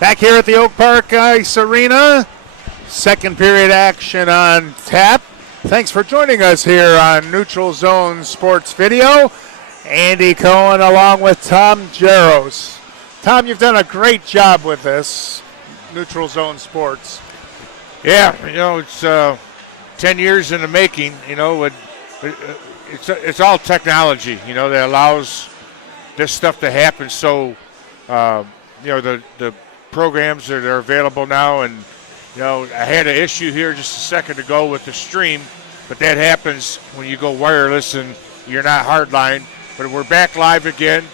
Back here at the Oak Park Ice Arena, second period action on tap. Thanks for joining us here on Neutral Zone Sports Video. Andy Cohen along with Tom Jaros. Tom, you've done a great job with this, Neutral Zone Sports. Yeah, it's 10 years in the making. It's all technology, that allows this stuff to happen. So, the programs that are available now, and I had an issue here just a second ago with the stream, but that happens when you go wireless and you're not hardline. But we're back live again.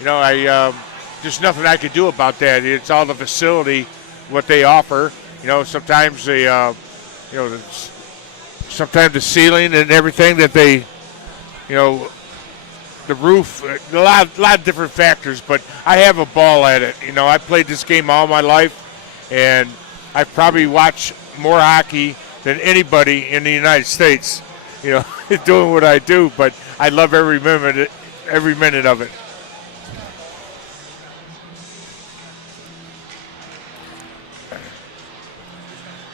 There's nothing I could do about that. It's all the facility, what they offer. Sometimes sometimes the ceiling and everything that they, the roof, a lot of different factors, but I have a ball at it. I played this game all my life, and I probably watch more hockey than anybody in the United States, doing what I do, but I love every minute of it.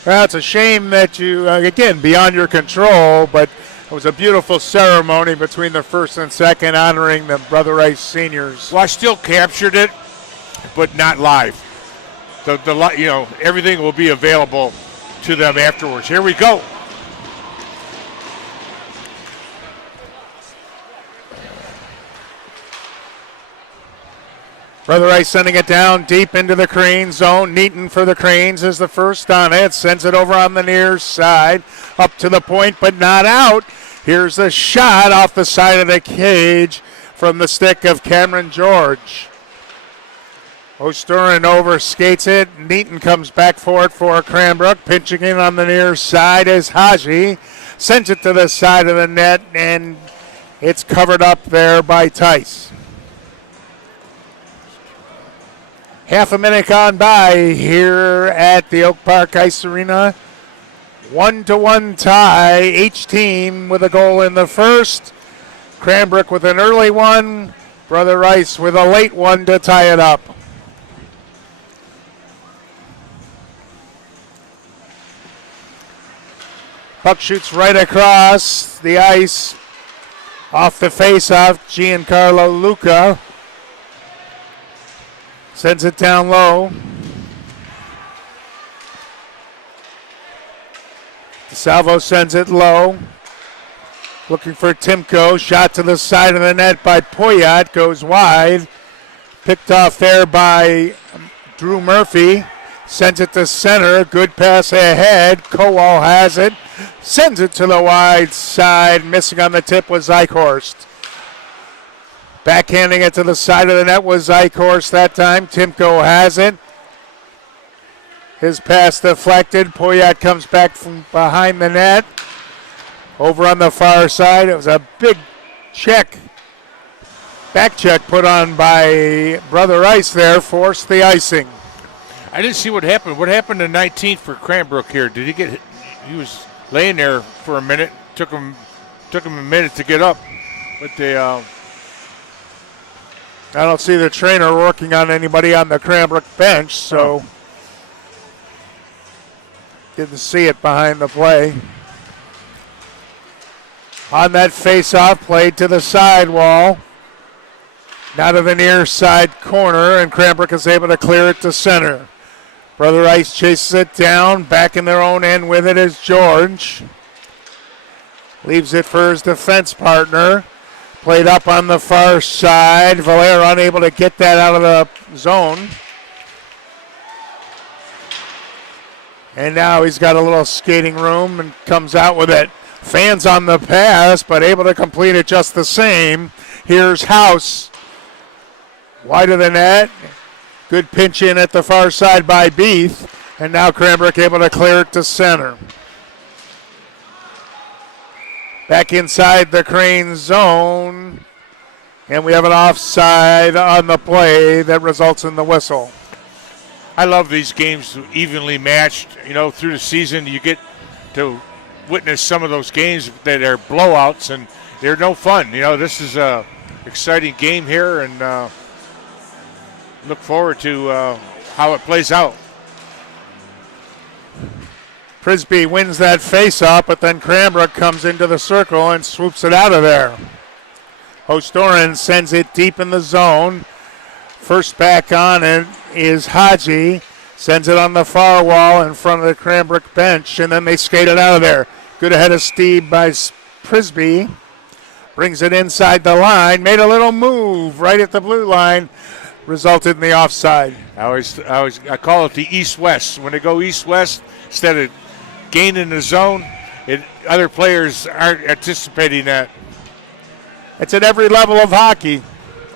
Well, it's a shame that you, again, beyond your control, but it was a beautiful ceremony between the first and second honoring the Brother Rice seniors. Well, I still captured it, but not live. Everything will be available to them afterwards. Here we go. Brother Rice sending it down deep into the Crane zone. Neaton for the Cranes is the first on it. Sends it over on the near side. Up to the point, but not out. Here's the shot off the side of the cage from the stick of Cameron George. O'Sturin over skates it. Neaton comes back for it for Cranbrook. Pinching in on the near side is Haji. Sends it to the side of the net, and it's covered up there by Tice. Half a minute gone by here at the Oak Park Ice Arena. 1-1 tie, each team with a goal in the first. Cranbrook with an early one, Brother Rice with a late one to tie it up. Puck shoots right across the ice off the face-off. Giancarlo Luca sends it down low. Salvo sends it low. Looking for Timko. Shot to the side of the net by Poyat. Goes wide. Picked off there by Drew Murphy. Sends it to center. Good pass ahead. Kowal has it. Sends it to the wide side. Missing on the tip was Eichhorst. Backhanding it to the side of the net was Eichhorst that time. Timko has it. His pass deflected. Poyat comes back from behind the net. Over on the far side, it was a big back check put on by Brother Rice there, forced the icing. I didn't see what happened. What happened to 19th for Cranbrook here? Did he get hit? He was laying there for a minute. Took him a minute to get up. But I don't see the trainer working on anybody on the Cranbrook bench, so didn't see it behind the play. On that face-off, played to the sidewall. Now to the near side corner, and Cranbrook is able to clear it to center. Brother Rice chases it down. Back in their own end with it is George. Leaves it for his defense partner. Played up on the far side. Valera unable to get that out of the zone. And now he's got a little skating room and comes out with it. Fans on the pass, but able to complete it just the same. Here's House. Wide of the net. Good pinch in at the far side by Beath. And now Cranbrook able to clear it to center. Back inside the Crane zone. And we have an offside on the play that results in the whistle. I love these games evenly matched. Through the season, you get to witness some of those games that are blowouts, and they're no fun. This is a exciting game here, and look forward to how it plays out. Prisby wins that face-off, but then Cranbrook comes into the circle and swoops it out of there. Hostorin sends it deep in the zone. First back on it is Haji. Sends it on the far wall in front of the Cranbrook bench, and then they skate it out of there. Good ahead of Steve by Prisby. Brings it inside the line. Made a little move right at the blue line. Resulted in the offside. I call it the east-west. When they go east-west, instead of gaining the zone, other players aren't anticipating that. It's at every level of hockey,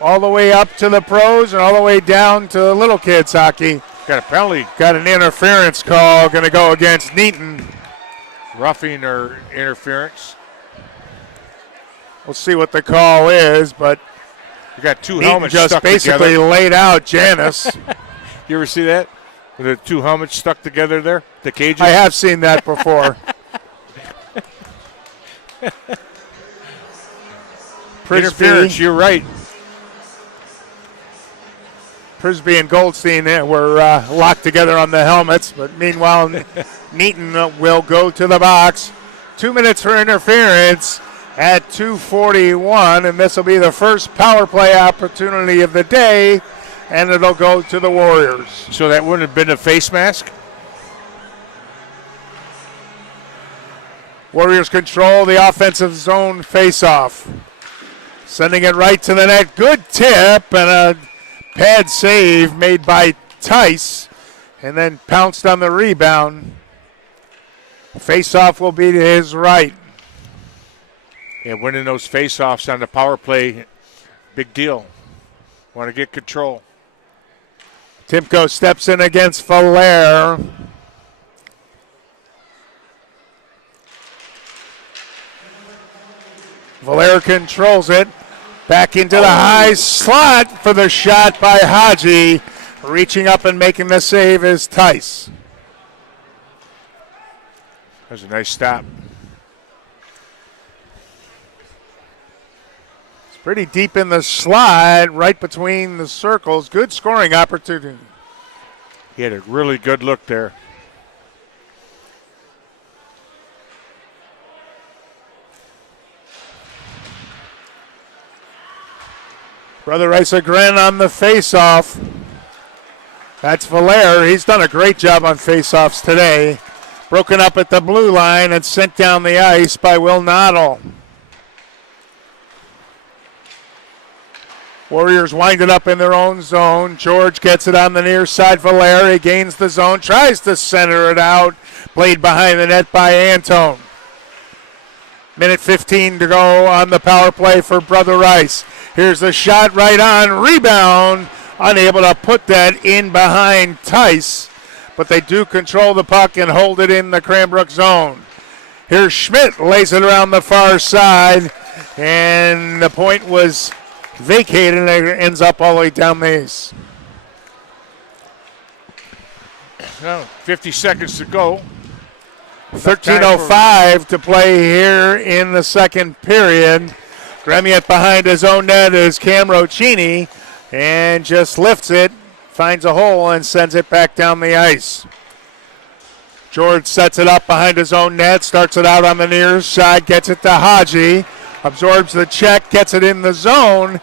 all the way up to the pros and all the way down to little kids hockey. Got a penalty. Got an interference call going to go against Neaton. Roughing or interference. We'll see what the call is, but you got two Neaton helmets just stuck basically together. laid out Janice. You ever see that? With the two helmets stuck together there? The cages? I have seen that before. Interference, you're right. Prisby and Goldstein were locked together on the helmets, but meanwhile, Neaton will go to the box. 2 minutes for interference at 2:41, and this will be the first power play opportunity of the day, and it'll go to the Warriors. So that wouldn't have been a face mask? Warriors control the offensive zone faceoff. Sending it right to the net. Good tip and a pad save made by Tice, and then pounced on the rebound. Face-off will be to his right. Yeah, winning those face-offs on the power play, big deal. Want to get control. Timko steps in against Valaire. Valaire controls it. Back into the high slot for the shot by Haji. Reaching up and making the save is Tice. That was a nice stop. It's pretty deep in the slot, right between the circles. Good scoring opportunity. He had a really good look there. Brother Isagren on the face-off. That's Valaire. He's done a great job on face-offs today. Broken up at the blue line and sent down the ice by Will Noddle. Warriors wind it up in their own zone. George gets it on the near side. Valaire, he gains the zone, tries to center it out. Played behind the net by Antone. Minute 15 to go on the power play for Brother Rice. Here's the shot right on. Rebound. Unable to put that in behind Tice. But they do control the puck and hold it in the Cranbrook zone. Here's Schmidt. Lays it around the far side. And the point was vacated and it ends up all the way down the ice. Well, 50 seconds to go. 13:05 to play here in the second period. Gremiet behind his own net is Cam Roccini and just lifts it, finds a hole, and sends it back down the ice. George sets it up behind his own net, starts it out on the near side, gets it to Haji, absorbs the check, gets it in the zone,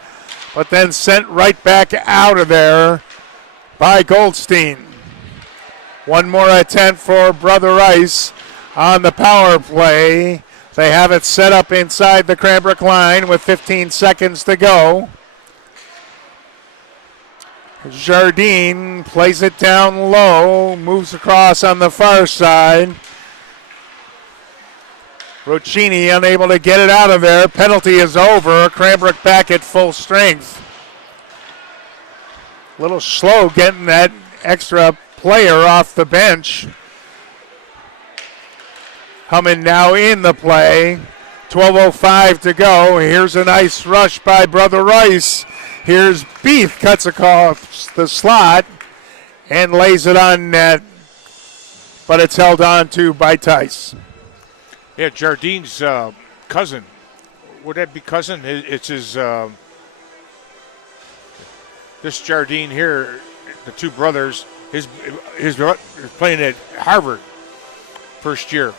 but then sent right back out of there by Goldstein. One more attempt for Brother Rice on the power play. They have it set up inside the Cranbrook line with 15 seconds to go. Jardine plays it down low, moves across on the far side. Roccini unable to get it out of there. Penalty is over. Cranbrook back at full strength. A little slow getting that extra player off the bench. Humming now in the play. 12:05 to go. Here's a nice rush by Brother Rice. Here's Beef, cuts across the slot and lays it on net, but it's held on to by Tice. Yeah, Jardine's cousin. Would that be cousin? It's his. This Jardine here, the two brothers, his playing at Harvard first year.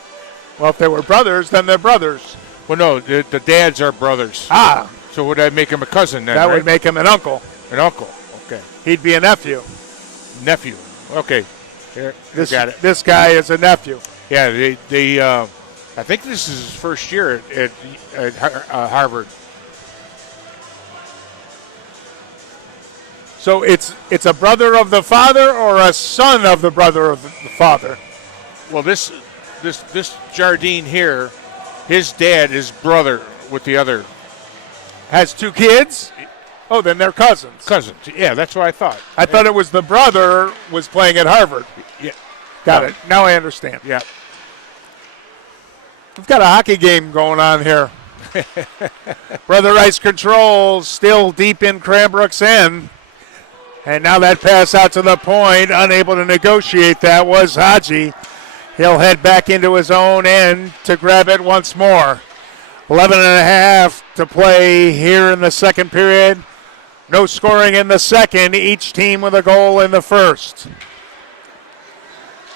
Well, if they were brothers, then they're brothers. Well, no, the dads are brothers. Ah. So would that make him a cousin then? That right? would make him an uncle. An uncle. Okay. He'd be a nephew. Nephew. Okay. Here, got it. This guy is a nephew. Yeah, they I think this is his first year at Harvard. So it's a brother of the father or a son of the brother of the father? Well, this Jardine here, his dad is brother with the other. Has 2 kids? Oh, then they're cousins. Cousins. Yeah, that's what I thought. I thought it was the brother was playing at Harvard. Yeah. Got it. Now I understand. Yeah. We've got a hockey game going on here. Brother Rice controls, still deep in Cranbrook's end. And now that pass out to the point, unable to negotiate that was Haji. He'll head back into his own end to grab it once more. 11 and a half to play here in the second period. No scoring in the second, each team with a goal in the first.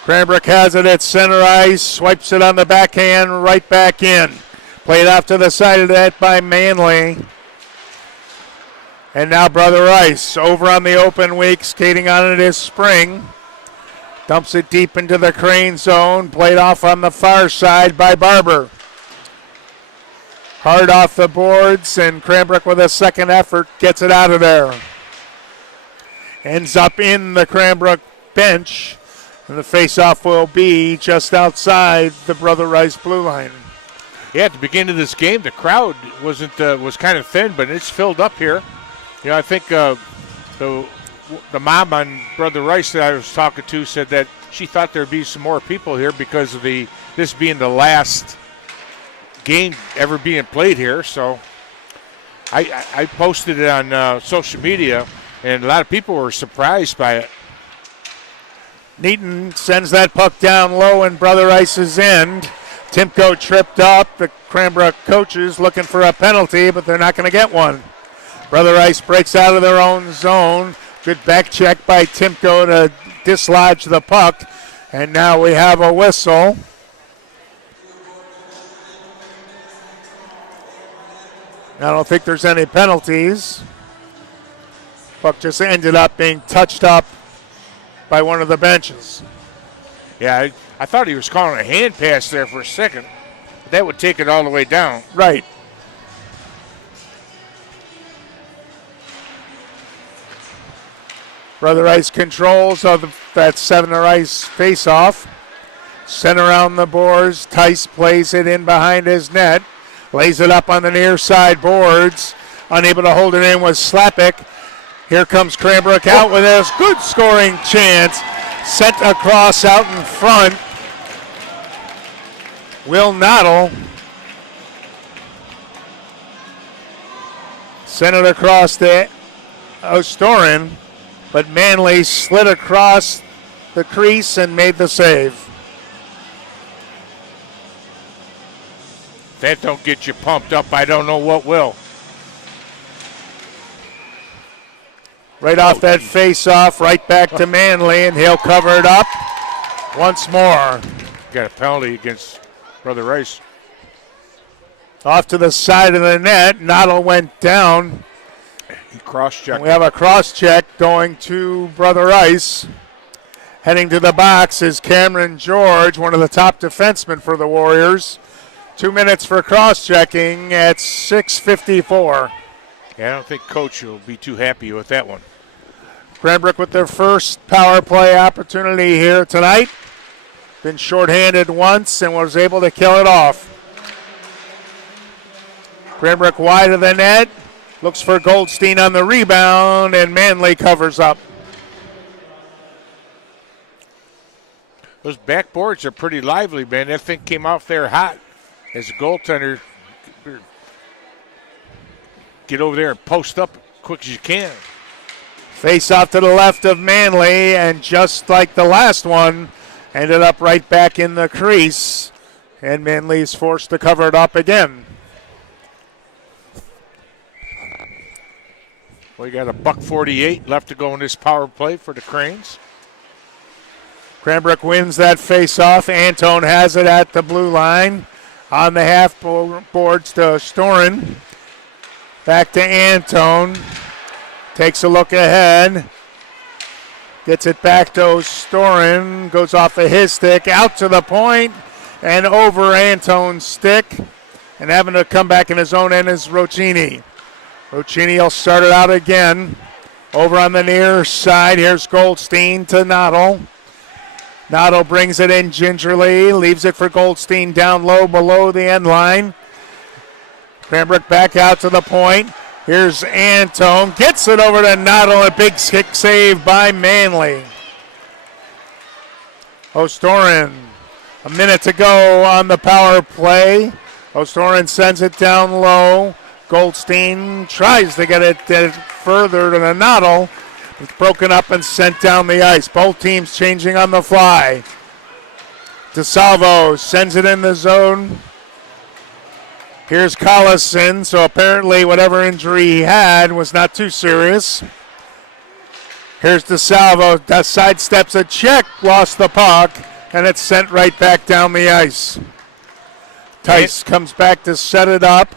Cranbrook has it at center ice, swipes it on the backhand, right back in. Played off to the side of that by Manley. And now Brother Rice over on the open wing, skating on it is Spring. Dumps it deep into the Crane zone, played off on the far side by Barber. Hard off the boards, and Cranbrook with a second effort gets it out of there. Ends up in the Cranbrook bench, and the faceoff will be just outside the Brother Rice blue line. Yeah, at the beginning of this game, the crowd was kind of thin, but it's filled up here. You know, I think the mom on Brother Rice that I was talking to said that she thought there'd be some more people here because of this being the last game ever being played here. So I posted it on social media, and a lot of people were surprised by it. Neaton sends that puck down low in Brother Rice's end. Timko tripped up. The Cranbrook coaches looking for a penalty, but they're not going to get one. Brother Rice breaks out of their own zone. Good back check by Timko to dislodge the puck. And now we have a whistle. I don't think there's any penalties. Puck just ended up being touched up by one of the benches. Yeah, I thought he was calling a hand pass there for a second. But that would take it all the way down. Right. Brother Rice controls of that center ice face-off. Sent around the boards. Tice plays it in behind his net. Lays it up on the near side boards. Unable to hold it in was Slapik. Here comes Cranbrook out with a good scoring chance. Sent across out in front. Will Noddle sent it across to Ostorin, but Manley slid across the crease and made the save. If that don't get you pumped up, I don't know what will. Right off that face-off, right back to Manley, and he'll cover it up once more. Got a penalty against Brother Rice. Off to the side of the net, Noddle went down. He cross-checked. We have a cross-check going to Brother Rice. Heading to the box is Cameron George, one of the top defensemen for the Warriors. 2 minutes for cross-checking at 6:54. Yeah, I don't think Coach will be too happy with that one. Cranbrook with their first power play opportunity here tonight. Been shorthanded once and was able to kill it off. Cranbrook wide of the net. Looks for Goldstein on the rebound, and Manley covers up. Those backboards are pretty lively, man. That thing came out there hot as a goaltender. Get over there and post up quick as you can. Face off to the left of Manley, and just like the last one, ended up right back in the crease, and Manley's forced to cover it up again. We got a $1:48 left to go in this power play for the Cranes. Cranbrook wins that face-off. Antone has it at the blue line. On the half boards to Storen. Back to Antone. Takes a look ahead. Gets it back to Storen. Goes off of his stick. Out to the point. And over Antone's stick. And having to come back in his own end is Roccini. Roccini will start it out again. Over on the near side. Here's Goldstein to Noddle. Noddle brings it in gingerly. Leaves it for Goldstein down low below the end line. Cranbrook back out to the point. Here's Antone. Gets it over to Noddle. A big kick save by Manley. O'Storen. A minute to go on the power play. O'Storen sends it down low. Goldstein tries to get it further to the Noddle. It's broken up and sent down the ice. Both teams changing on the fly. DeSalvo sends it in the zone. Here's Collison. So apparently whatever injury he had was not too serious. Here's DeSalvo. Sidesteps a check. Lost the puck. And it's sent right back down the ice. Tice comes back to set it up.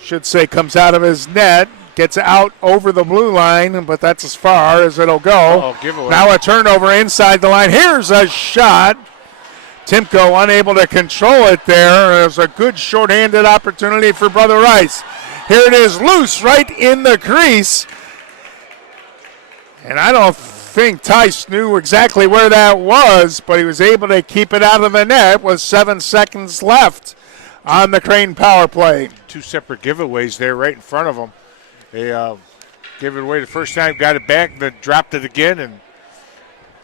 Should say comes out of his net. Gets out over the blue line, but that's as far as it'll go. Now a turnover inside the line. Here's a shot. Timko unable to control it there. There's a good shorthanded opportunity for Brother Rice. Here it is, loose right in the crease. And I don't think Tice knew exactly where that was, but he was able to keep it out of the net with 7 seconds left on the Crane power play. 2 separate giveaways there right in front of them. They gave it away the first time, got it back, then dropped it again. And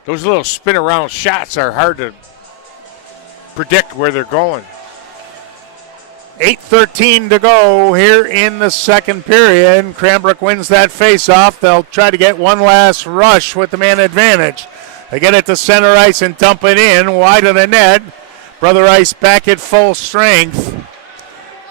those little spin around shots are hard to predict where they're going. 8:13 to go here in the second period. Cranbrook wins that face-off. They'll try to get one last rush with the man advantage. They get it to center ice and dump it in wide of the net. Brother Rice back at full strength.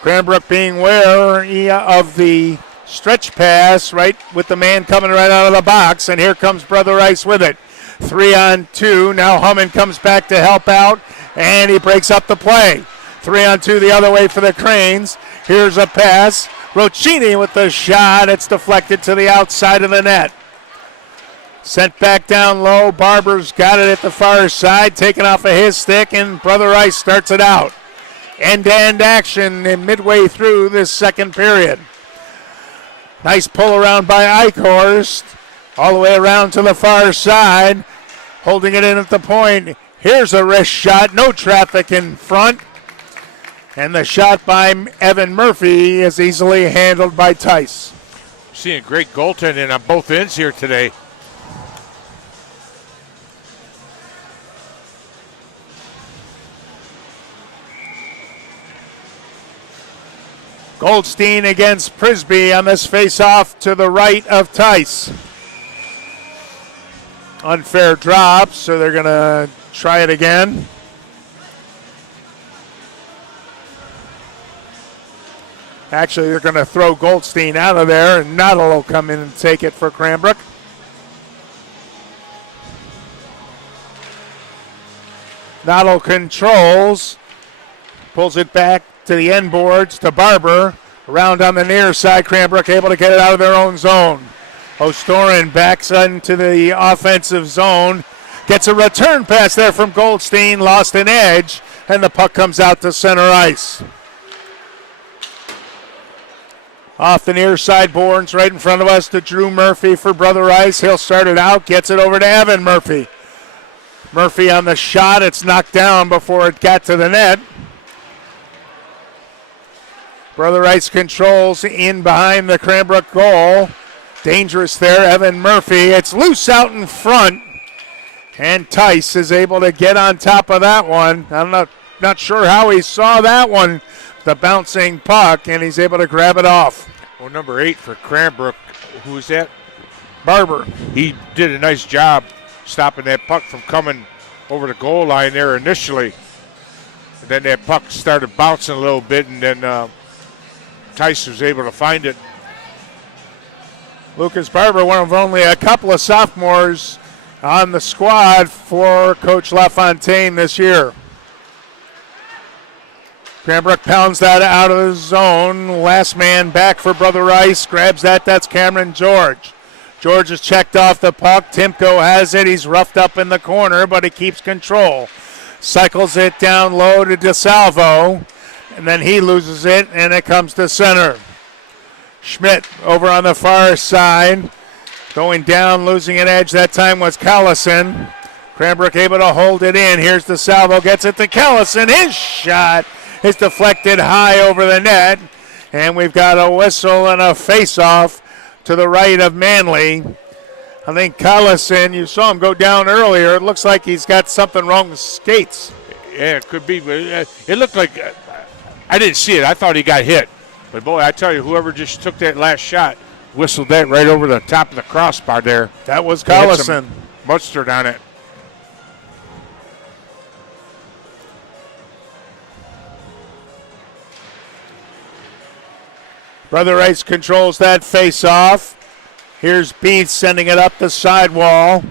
Cranbrook being wary of the stretch pass right with the man coming right out of the box. And here comes Brother Rice with it. 3-on-2. Now Hummin comes back to help out. And he breaks up the play. 3-on-2 the other way for the Cranes. Here's a pass. Roccini with the shot. It's deflected to the outside of the net. Sent back down low. Barber's got it at the far side. Taken off of his stick. And Brother Rice starts it out. End-to-end action midway through this second period. Nice pull around by Eichhorst. All the way around to the far side. Holding it in at the point. Here's a wrist shot. No traffic in front. And the shot by Evan Murphy is easily handled by Tice. Seeing great goaltending on both ends here today. Goldstein against Prisby on this face-off to the right of Tice. Unfair drop, so they're going to try it again. Actually, they're going to throw Goldstein out of there, and Noddle will come in and take it for Cranbrook. Noddle controls, pulls it back to the end boards to Barber. Around on the near side, Cranbrook able to get it out of their own zone. O'Storen backs into the offensive zone. Gets a return pass there from Goldstein, lost an edge, and the puck comes out to center ice. Off the near side boards, right in front of us to Drew Murphy for Brother Rice. He'll start it out, gets it over to Evan Murphy. Murphy on the shot, it's knocked down before it got to the net. Brother Rice controls in behind the Cranbrook goal. Dangerous there, Evan Murphy. It's loose out in front. And Tice is able to get on top of that one. I'm not sure how he saw that one. The bouncing puck, and he's able to grab it off. Well, number 8 for Cranbrook, who is that? Barber. He did a nice job stopping that puck from coming over the goal line there initially. And then that puck started bouncing a little bit, and then Tice was able to find it. Lucas Barber, one of only a couple of sophomores on the squad for Coach LaFontaine this year. Cranbrook pounds that out of the zone. Last man back for Brother Rice. Grabs that. That's Cameron George. George has checked off the puck. Timko has it. He's roughed up in the corner, but he keeps control. Cycles it down low to DeSalvo, and then he loses it, and it comes to center. Schmidt over on the far side. Going down, losing an edge. That time was Callison. Cranbrook able to hold it in. Here's DeSalvo. Gets it to Callison. His shot is deflected high over the net, and we've got a whistle and a face-off to the right of Manley. I think Collison, you saw him go down earlier. It looks like he's got something wrong with skates. Yeah, it could be, but it looked like I didn't see it. I thought he got hit. But, boy, I tell you, whoever just took that last shot whistled that right over the top of the crossbar there. That was Collison. Mustard on it. Brother Rice controls that face-off. Here's Beath sending it up the sidewall.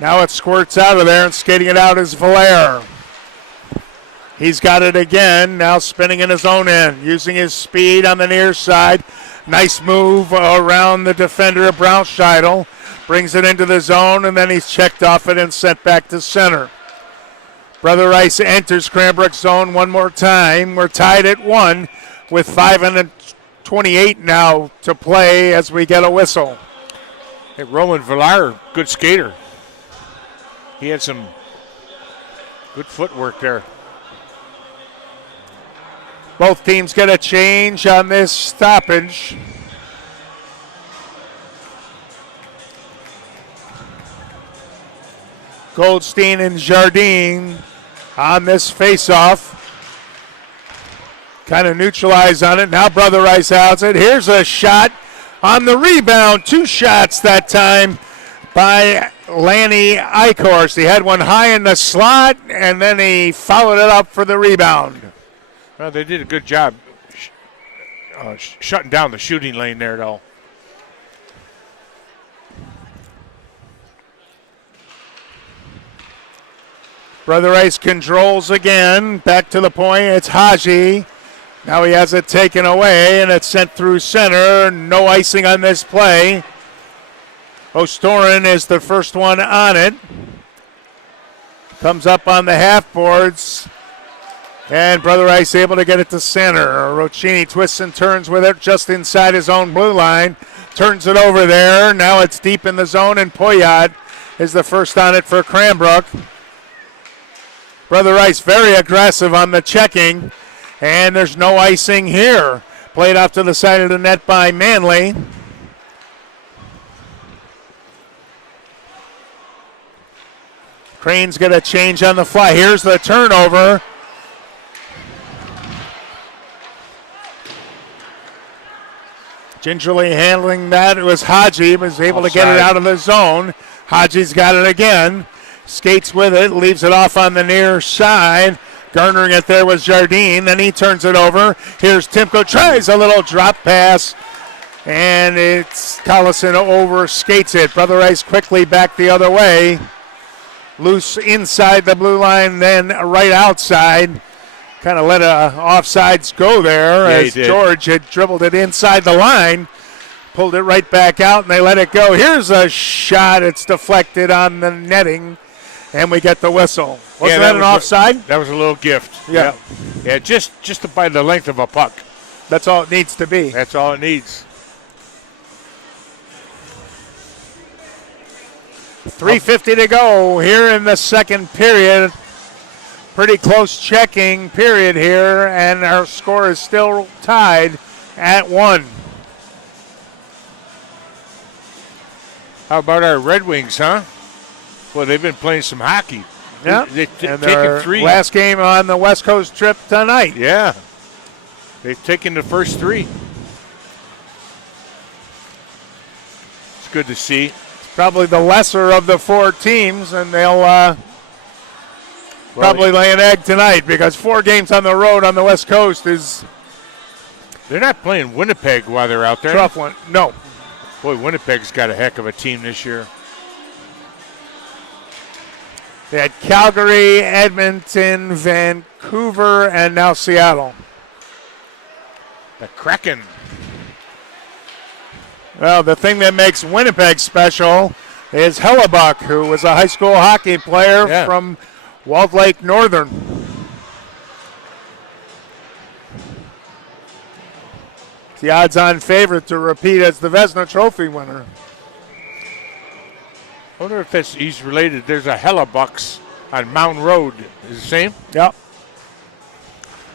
Now it squirts out of there, and skating it out is Valaire. He's got it again, now spinning in his own end, using his speed on the near side. Nice move around the defender of Braunscheidel. Brings it into the zone, and then he's checked off it and sent back to center. Brother Rice enters Cranbrook zone one more time. We're tied at 1 with 5:28 now to play as we get a whistle. Hey, Roman Villar, good skater. He had some good footwork there. Both teams get a change on this stoppage. Goldstein and Jardine on this face-off. Kind of neutralize on it. Now Brother Rice has it. Here's a shot on the rebound. 2 shots that time by Lanny Eichhorst. He had one high in the slot, and then he followed it up for the rebound. Well, they did a good job shutting down the shooting lane there, though. Brother Rice controls again. Back to the point. It's Haji. Now he has it taken away, and it's sent through center. No icing on this play. O'Storin is the first one on it. Comes up on the half boards. And Brother Rice able to get it to center. Roccini twists and turns with it just inside his own blue line. Turns it over there. Now it's deep in the zone, and Poyad is the first on it for Cranbrook. Brother Rice very aggressive on the checking. And there's no icing here. Played off to the side of the net by Manley. Crane's going to change on the fly. Here's the turnover. Gingerly handling that. It was Haji, was able to get it out of the zone. Haji's got it again. Skates with it, leaves it off on the near side. Garnering it there was Jardine. Then he turns it over. Here's Timko. Tries a little drop pass. And it's Collison over skates it. Brother Rice quickly back the other way. Loose inside the blue line, then right outside. Kind of let offsides go there as George had dribbled it inside the line. Pulled it right back out, and they let it go. Here's a shot. It's deflected on the netting, and we get the whistle. Wasn't that an offside? That was a little gift. Yeah. Yeah, just by the length of a puck. That's all it needs to be. That's all it needs. 3:50 to go here in the second period. Pretty close checking period here, and our score is still tied at 1. How about our Red Wings, huh? Well, they've been playing some hockey. Yeah, They've and taken 3. Last game on the West Coast trip tonight. Yeah. They've taken the first 3. It's good to see. Probably the lesser of the 4 teams, and they'll probably lay an egg tonight because 4 games on the road on the West Coast is... They're not playing Winnipeg while they're out there. Tough one. No. Boy, Winnipeg's got a heck of a team this year. They had Calgary, Edmonton, Vancouver, and now Seattle. The Kraken. Well, the thing that makes Winnipeg special is Hellebuck, who was a high school hockey player from Walled Lake Northern. The odds-on favorite to repeat as the Vezina Trophy winner. I wonder if he's related. There's a Hellebucks on Mountain Road. Is it the same? Yep.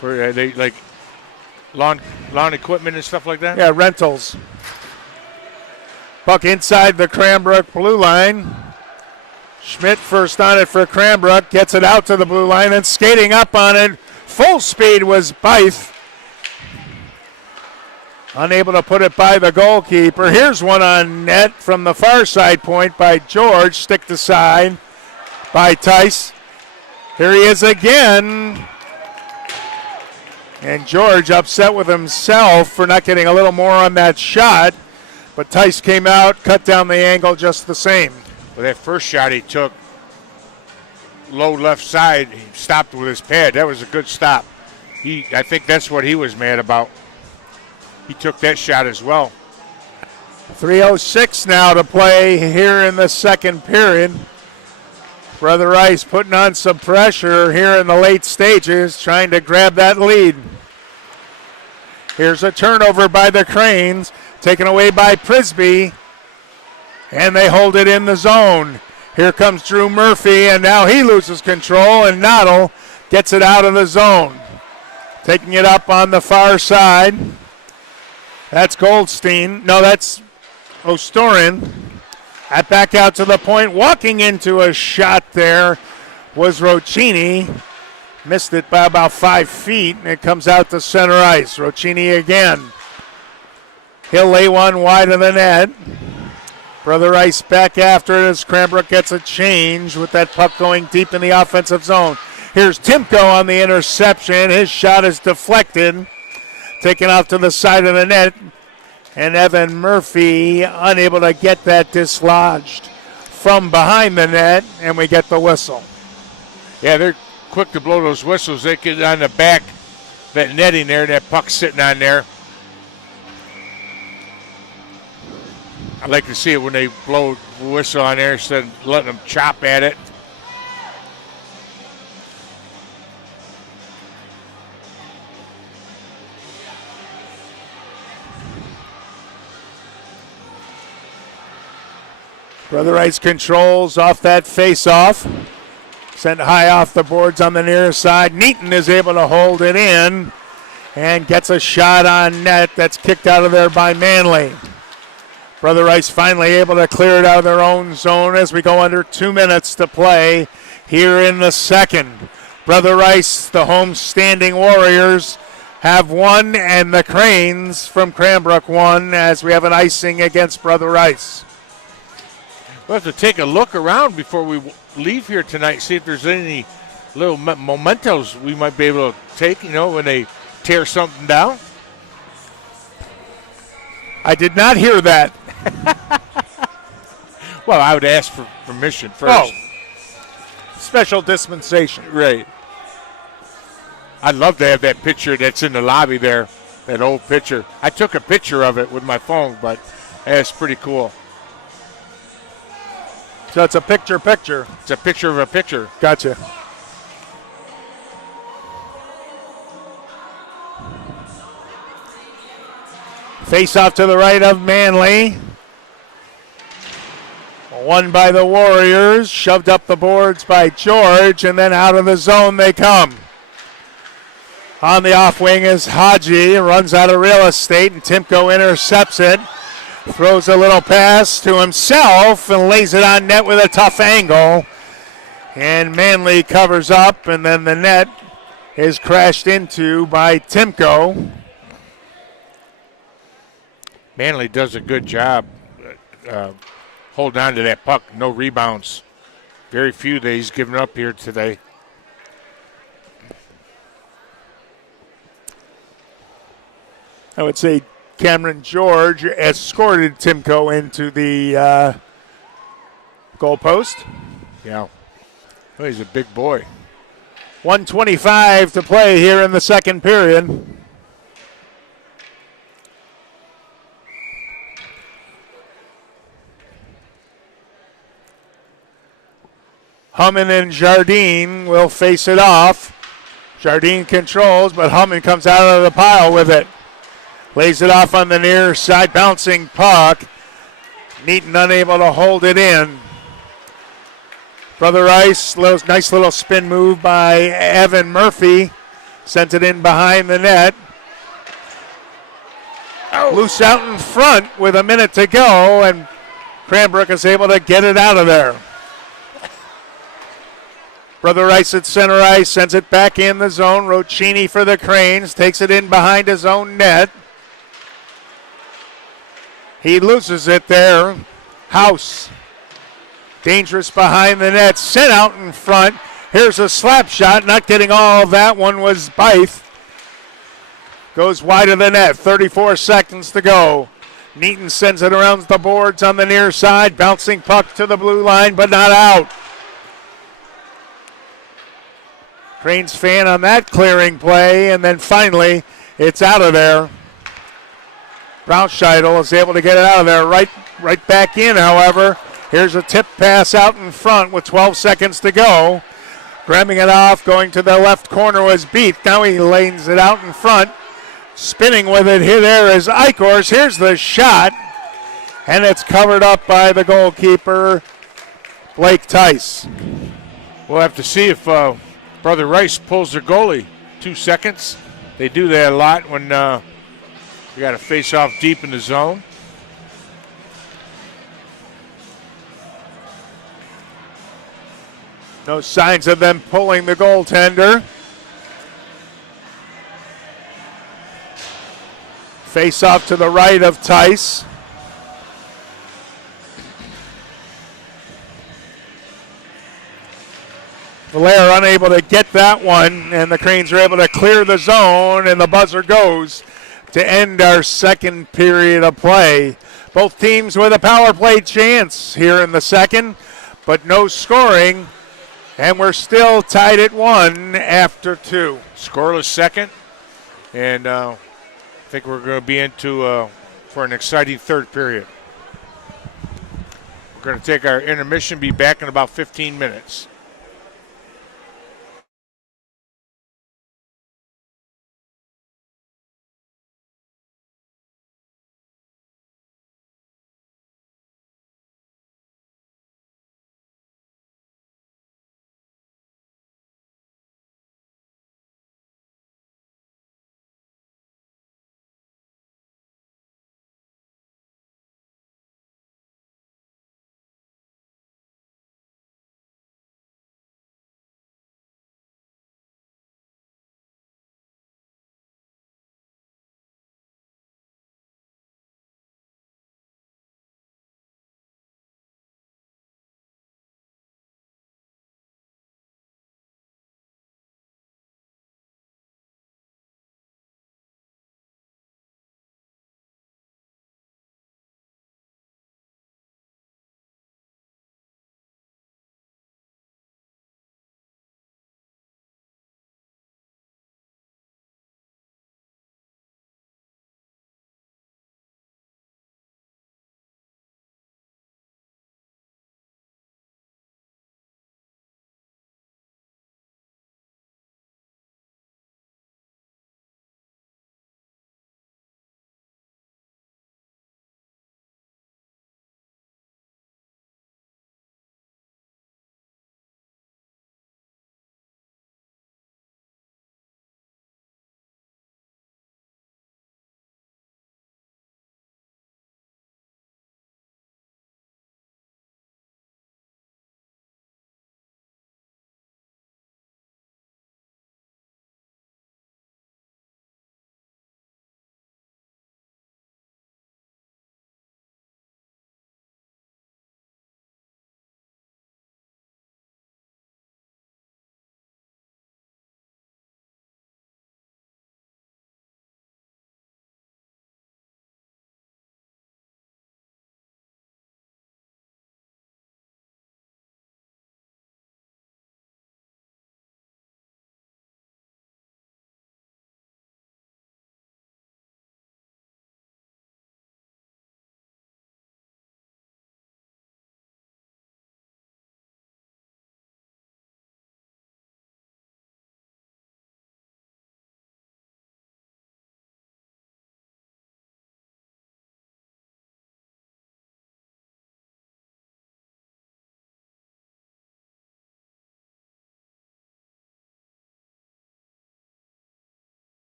Where they like lawn equipment and stuff like that? Yeah, rentals. Puck inside the Cranbrook blue line. Schmidt first on it for Cranbrook. Gets it out to the blue line and skating up on it. Full speed was Byth. Unable to put it by the goalkeeper. Here's one on net from the far side point by George. Stick to side by Tice. Here he is again. And George upset with himself for not getting a little more on that shot. But Tice came out, cut down the angle just the same. Well, that first shot he took, low left side, he stopped with his pad. That was a good stop. I think that's what he was mad about. He took that shot as well. 3:06 now to play here in the second period. Brother Rice putting on some pressure here in the late stages, trying to grab that lead. Here's a turnover by the Cranes, taken away by Prisby, and they hold it in the zone. Here comes Drew Murphy, and now he loses control, and Noddle gets it out of the zone. Taking it up on the far side. That's Goldstein. No, that's Ostorin. That back out to the point. Walking into a shot there was Roccini. Missed it by about 5 feet, and it comes out to center ice. Roccini again. He'll lay one wide of the net. Brother Rice back after it as Cranbrook gets a change with that puck going deep in the offensive zone. Here's Timko on the interception. His shot is deflected. Taken off to the side of the net, and Evan Murphy unable to get that dislodged from behind the net, and we get the whistle. Yeah, they're quick to blow those whistles. They get on the back, that netting there, that puck sitting on there. I like to see it when they blow the whistle on there instead of letting them chop at it. Brother Rice controls off that face-off. Sent high off the boards on the near side. Neaton is able to hold it in and gets a shot on net that's kicked out of there by Manley. Brother Rice finally able to clear it out of their own zone as we go under 2 minutes to play here in the second. Brother Rice, the home-standing Warriors, have won, and the Cranes from Cranbrook won as we have an icing against Brother Rice. We'll have to take a look around before we leave here tonight, see if there's any little mementos we might be able to take, when they tear something down. I did not hear that. Well, I would ask for permission first. Oh, special dispensation. Right. I'd love to have that picture that's in the lobby there, that old picture. I took a picture of it with my phone, but it's pretty cool. So it's a picture. It's a picture of a picture. Gotcha. Face off to the right of Manley. Won by the Warriors. Shoved up the boards by George, and then out of the zone they come. On the off wing is Haji. Runs out of real estate, and Timko intercepts it. Throws a little pass to himself and lays it on net with a tough angle. And Manley covers up, and then the net is crashed into by Timko. Manley does a good job holding on to that puck. No rebounds. Very few that he's given up here today. I would say Cameron George escorted Timko into the goalpost. Yeah. Oh, he's a big boy. 1:25 to play here in the second period. Hummin and Jardine will face it off. Jardine controls, but Hummin comes out of the pile with it. Lays it off on the near side, bouncing puck. Neaton unable to hold it in. Brother Rice, nice little spin move by Evan Murphy. Sent it in behind the net. Loose out in front with a minute to go, and Cranbrook is able to get it out of there. Brother Rice at center ice, sends it back in the zone. Roccini for the Cranes, takes it in behind his own net. He loses it there. House, dangerous behind the net, sent out in front. Here's a slap shot, not getting all of that one was Byth. Goes wide of the net, 34 seconds to go. Neaton sends it around the boards on the near side, bouncing puck to the blue line, but not out. Cranes fan on that clearing play, and then finally it's out of there. Braunscheidel is able to get it out of there. Right back in, however. Here's a tip pass out in front with 12 seconds to go. Grabbing it off, going to the left corner was Beat. Now he lanes it out in front. Spinning with it, here there is Eichhorst. Here's the shot, and it's covered up by the goalkeeper, Blake Tice. We'll have to see if Brother Rice pulls their goalie 2 seconds. They do that a lot when you got to face off deep in the zone. No signs of them pulling the goaltender. Face off to the right of Tice. Valair unable to get that one, and the Cranes are able to clear the zone, and the buzzer goes to end our second period of play. Both teams with a power play chance here in the second, but no scoring, and we're still tied at 1 after 2. Scoreless second, and I think we're going to be into for an exciting third period. We're going to take our intermission, be back in about 15 minutes.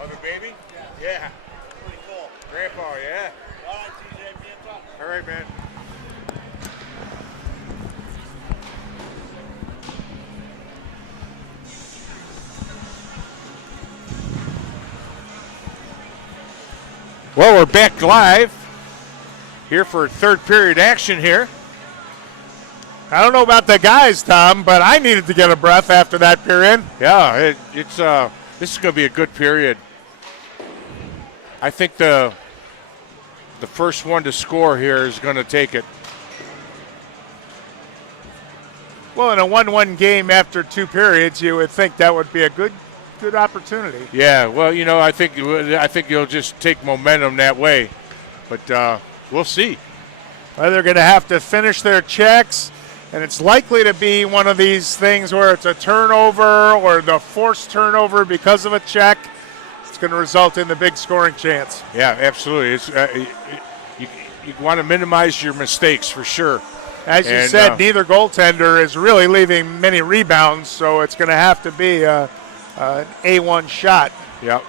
Oh, the baby? Yeah. Pretty cool. Grandpa, yeah. All right, TJ, be in touch. All right, man. Well, we're back live here for third period action here. I don't know about the guys, Tom, but I needed to get a breath after that period. Yeah, it's this is going to be a good period. I think the first one to score here is going to take it. Well, in a 1-1 game after 2 periods, you would think that would be a good opportunity. Yeah, well, you know, I think you'll just take momentum that way, but we'll see. Well, they're going to have to finish their checks, and it's likely to be one of these things where it's a turnover or the forced turnover because of a check. It's going to result in the big scoring chance. Yeah, absolutely. It's you want to minimize your mistakes for sure. As you said, neither goaltender is really leaving many rebounds, so it's going to have to be an A1 shot. Yep.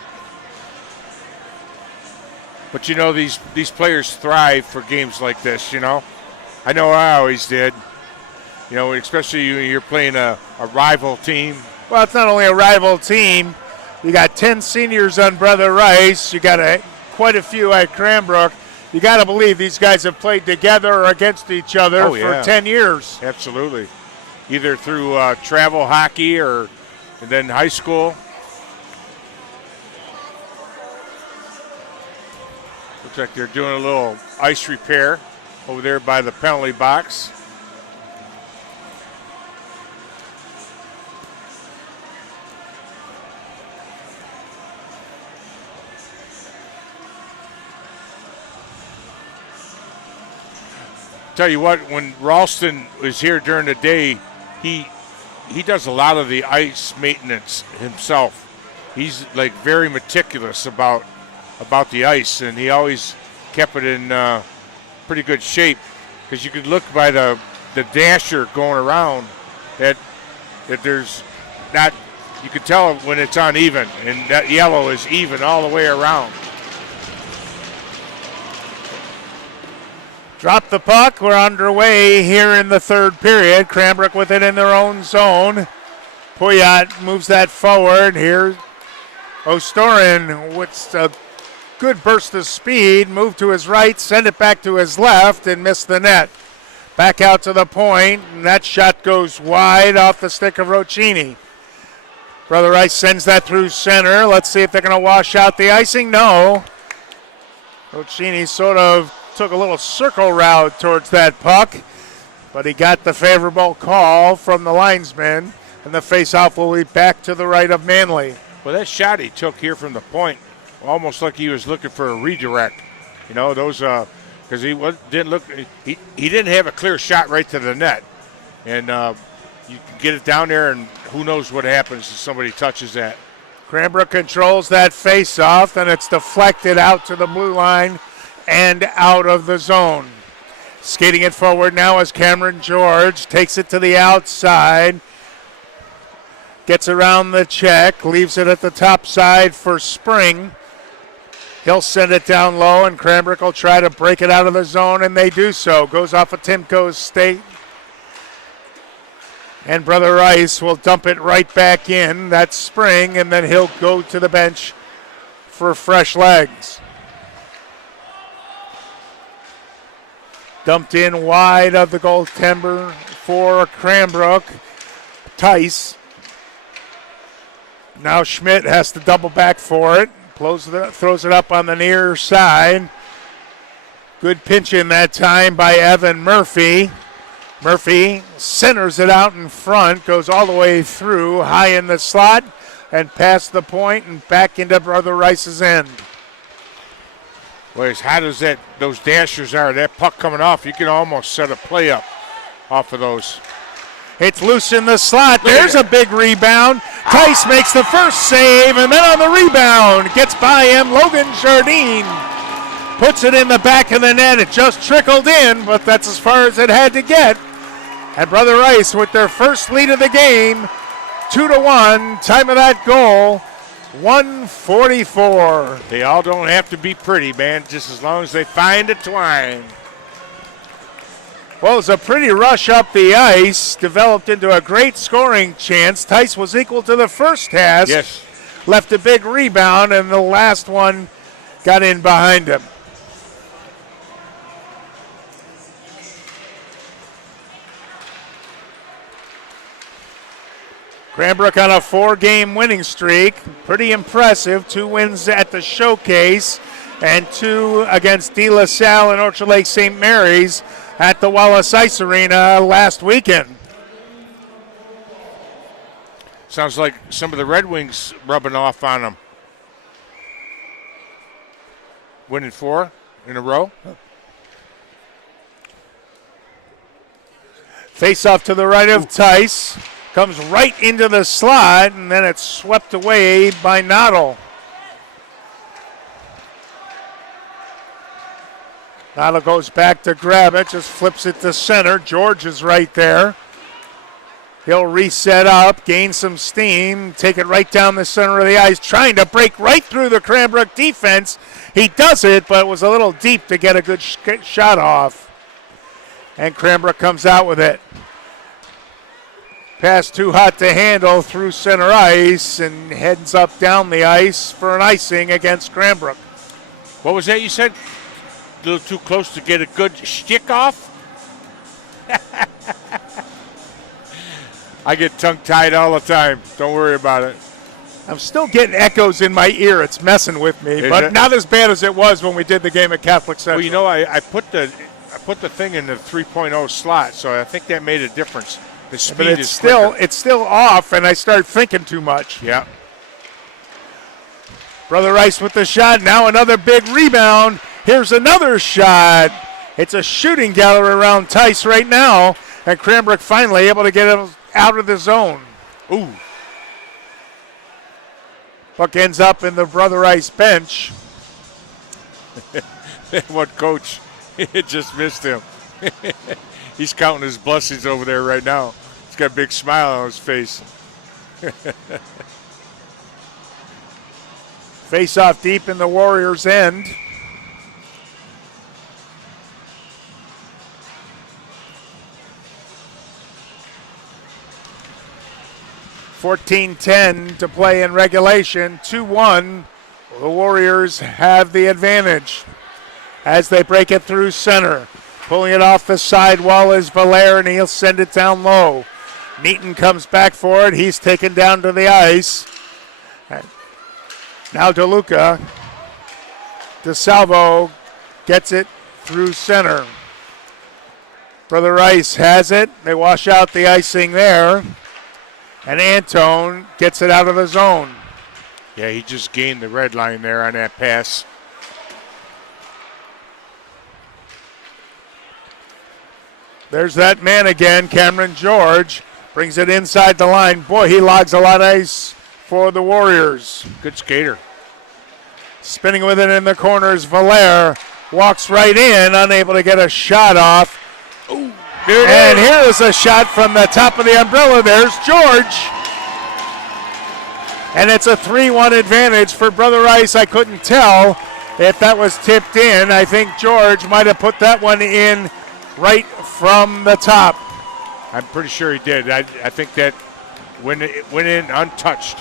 But, you know, these players thrive for games like this, you know. I know I always did. You know, especially when you're playing a rival team. Well, it's not only a rival team. You got 10 seniors on Brother Rice. You got quite a few at Cranbrook. You got to believe these guys have played together or against each other for 10 years. Absolutely. Either through travel hockey and then high school. Looks like they're doing a little ice repair over there by the penalty box. Tell you what, when Ralston was here during the day, he does a lot of the ice maintenance himself. He's like very meticulous about the ice, and he always kept it in pretty good shape. Because you could look by the dasher going around that there's not. You could tell when it's uneven, and that yellow is even all the way around. Drop the puck. We're underway here in the third period. Cranbrook with it in their own zone. Poyat moves that forward. Here, Ostorin with a good burst of speed. Move to his right, send it back to his left, and miss the net. Back out to the point, and that shot goes wide off the stick of Roccini. Brother Rice sends that through center. Let's see if they're going to wash out the icing. No. Roccini sort of took a little circle route towards that puck, but he got the favorable call from the linesman, and the faceoff will be back to the right of Manley. Well, that shot he took here from the point, almost like he was looking for a redirect. You know, those because he didn't have a clear shot right to the net, and you can get it down there, and who knows what happens if somebody touches that. Cranbrook controls that faceoff, and it's deflected out to the blue line and out of the zone. Skating it forward now is Cameron George. Takes it to the outside. Gets around the check. Leaves it at the top side for Spring. He'll send it down low, and Cranbrook will try to break it out of the zone, and they do so. Goes off of Timko's state. And Brother Rice will dump it right back in. That's Spring, and then he'll go to the bench for fresh legs. Dumped in wide of the goaltender for Cranbrook. Tice. Now Schmidt has to double back for it. Throws it up on the near side. Good pinch in that time by Evan Murphy. Murphy centers it out in front, goes all the way through, high in the slot, and past the point and back into Brother Rice's end. Well, as hot as those dashers are, that puck coming off, you can almost set a play up off of those. It's loose in the slot. There's a big rebound. Tice makes the first save, and then on the rebound, gets by him, Logan Jardine. Puts it in the back of the net. It just trickled in, but that's as far as it had to get. And Brother Rice with their first lead of the game, 2-1. Time of that goal, 1:44. They all don't have to be pretty, man, just as long as they find a twine. Well, it was a pretty rush up the ice, developed into a great scoring chance. Tice was equal to the first half. Yes. Left a big rebound, and the last one got in behind him. Cranbrook on a 4-game winning streak. Pretty impressive. 2 wins at the Showcase and 2 against De La Salle and Orchard Lake St. Mary's at the Wallace Ice Arena last weekend. Sounds like some of the Red Wings rubbing off on them. Winning 4 in a row. Face off to the right of Tice. Comes right into the slot, and then it's swept away by Noddle. Noddle goes back to grab it, just flips it to center. George is right there. He'll reset up, gain some steam, take it right down the center of the ice, trying to break right through the Cranbrook defense. He does it, but it was a little deep to get a good shot off. And Cranbrook comes out with it. Pass too hot to handle through center ice and heads up down the ice for an icing against Cranbrook. What was that you said? A little too close to get a good stick off? I get tongue-tied all the time. Don't worry about it. I'm still getting echoes in my ear. It's messing with me, Is but it? not as bad as it was when we did the game at Catholic Central. Well, you know, I put the thing in the 3.0 slot, so I think that made a difference. The speed but is quicker. it's still off, and I start thinking too much. Yeah. Brother Rice with the shot. Now another big rebound. Here's another shot. It's a shooting gallery around Tice right now, and Cranbrook finally able to get him out of the zone. Ooh. Puck ends up in the Brother Rice bench. What coach? It just missed him. He's counting his blessings over there right now. He's got a big smile on his face. Face off deep in the Warriors' end. .14-10 to play in regulation. 2-1. The Warriors have the advantage as they break it through center. Pulling it off the side wall is Valaire, and he'll send it down low. Neaton comes back for it. He's taken down to the ice. And now DeLuca. DeSalvo gets it through center. Brother Rice has it. They wash out the icing there. And Antone gets it out of the zone. Yeah, he just gained the red line there on that pass. There's that man again, Cameron George. Brings it inside the line. Boy, he logs a lot of ice for the Warriors. Good skater. Spinning with it in the corners, Valaire walks right in, unable to get a shot off. Ooh, and here is a shot from the top of the umbrella. There's George. And it's a 3-1 advantage for Brother Rice. I couldn't tell if that was tipped in. I think George might have put that one in right from the top. I'm pretty sure he did. I think that went in untouched.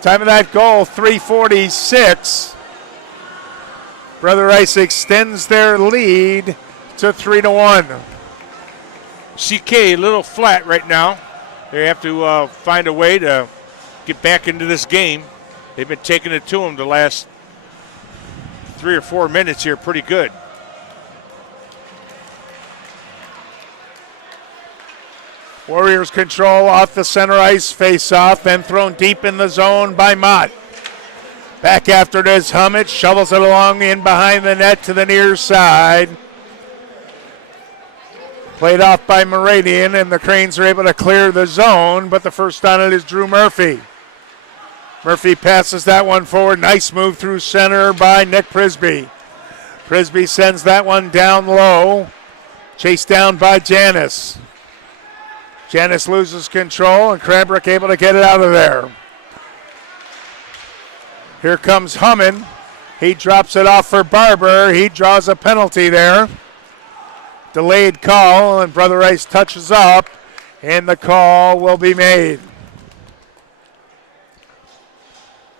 Time of that goal, 3:46. Brother Rice extends their lead to 3-1. CK a little flat right now. They have to find a way to get back into this game. They've been taking it to them the last 3 or 4 minutes here pretty good. Warriors control off the center ice face-off, then thrown deep in the zone by Mott. Back after it is Hummich, shovels it along in behind the net to the near side. Played off by Meridian, and the Cranes are able to clear the zone, but the first on it is Drew Murphy. Murphy passes that one forward. Nice move through center by Nick Prisby. Prisby sends that one down low. Chased down by Janis. Janice loses control, and Cranbrook able to get it out of there. Here comes Hummin. He drops it off for Barber. He draws a penalty there. Delayed call, and Brother Rice touches up, and the call will be made.